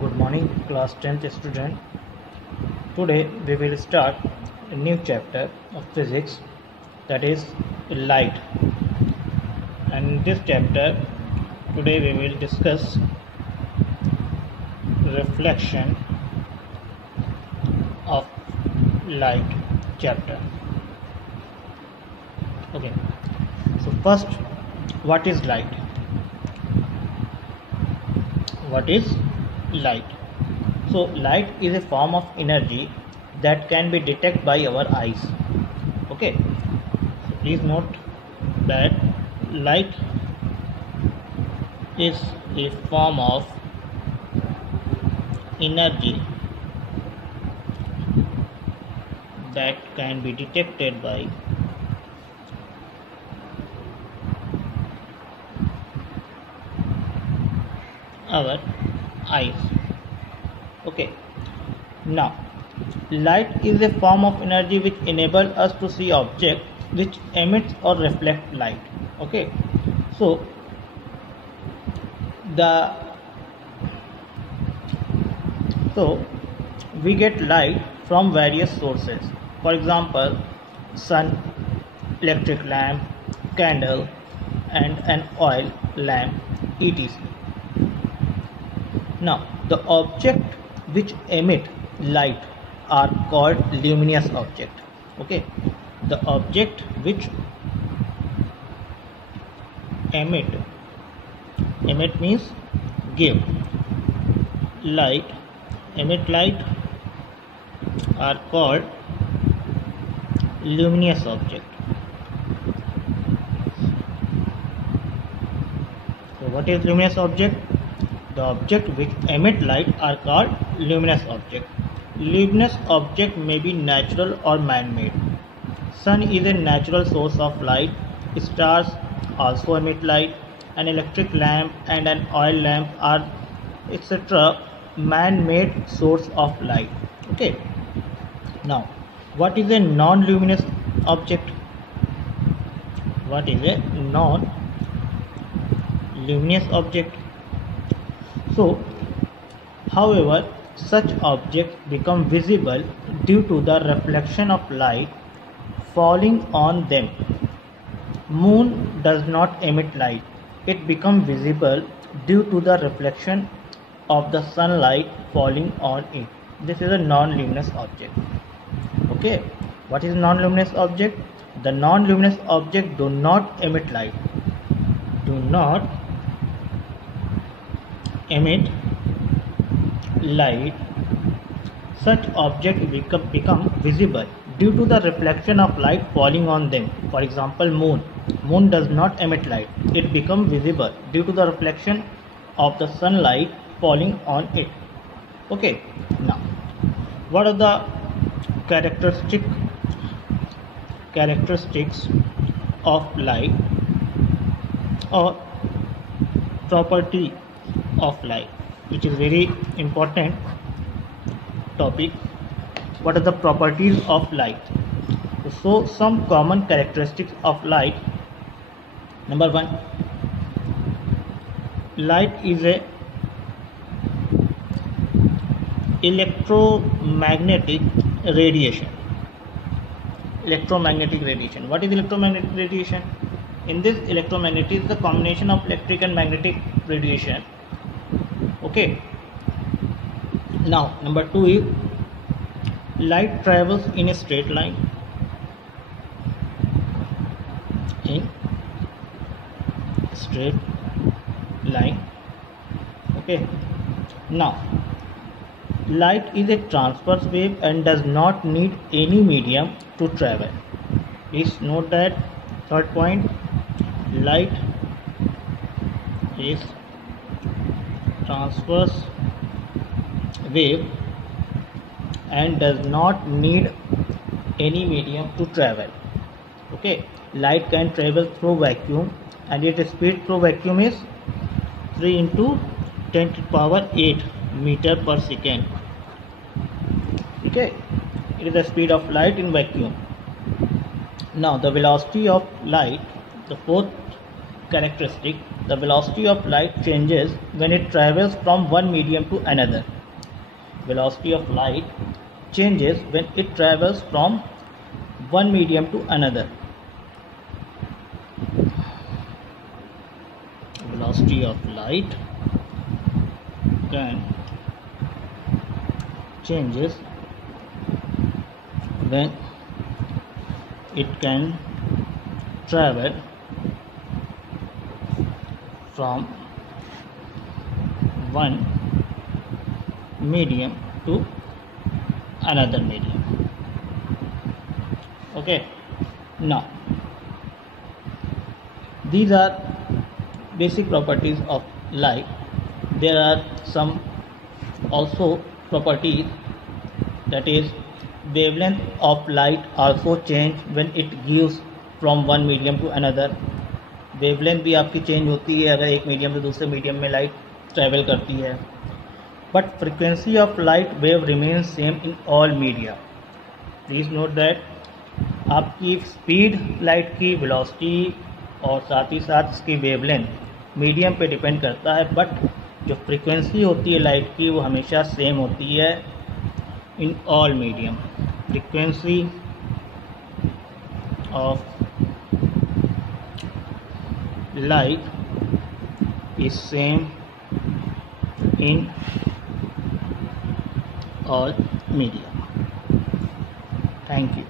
Good morning, class 10th student. Today we will start a new chapter of physics, that is light. And in this chapter, today we will discuss reflection of light chapter. Okay. So first, what is light? What is light? So light is a form of energy that can be detected by our eyes. Okay, so please note that light is a form of energy that can be detected by our eyes. Okay, now light is a form of energy which enables us to see objects which emits or reflect light. Okay, so we get light from various sources. For example, sun, electric lamp, candle, and an oil lamp, etc. Now, the object which emit light are called luminous object. Okay, the object which emit means give light, emit light, are called luminous object. So what is luminous object? The object which emit light are called luminous object. Luminous object may be natural or man-made. Sun is a natural source of light. Stars also emit light. An electric lamp and an oil lamp are etc. man-made source of light. Okay. Now, what is a non-luminous object? What is a non-luminous object? So, however, such objects become visible due to the reflection of light falling on them. Moon does not emit light. It becomes visible due to the reflection of the sunlight falling on it. This is a non-luminous object. Okay, what is non-luminous object? The non-luminous object do not emit light. Do not emit light. Such objects become visible due to the reflection of light falling on them. For example, moon does not emit light. It becomes visible due to the reflection of the sunlight falling on it. Okay, now what are the characteristics of light or property of light, which is very important topic. What are the properties of light? So some common characteristics of light. Number one, light is a electromagnetic radiation. What is electromagnetic radiation? In this, electromagnetic is the combination of electric and magnetic radiation. Okay. Now, number two is light travels in a straight line. Okay. Now, light is a transverse wave and does not need any medium to travel. Please note that. Third point, light is transverse wave and does not need any medium to travel. Okay, light can travel through vacuum and its speed through vacuum is 3 into 10 to the power 8 meter per second. Okay, it is the speed of light in vacuum. Now the velocity of light, the fourth characteristic, The velocity of light changes when it travels from one medium to another. Velocity of light changes when it travels from one medium to another. Velocity of light can changes when it can travel from one medium to another medium. Okay, now these are basic properties of light. There are some also properties, that is wavelength of light also change when it gives from one medium to another. Wavelength भी आपकी change होती है अगर एक medium से दूसरे medium में light travel करती है. But frequency of light wave remains same in all media. Please note that आपकी स्पीड लाइट की, वेलोसिटी और साथ ही साथ इसकी वेवलेंथ मीडियम पे डिपेंड करता है, बट जो फ्रीक्वेंसी होती है लाइट की वो हमेशा सेम होती है in all medium. Frequency of light is same in all media. Thank you.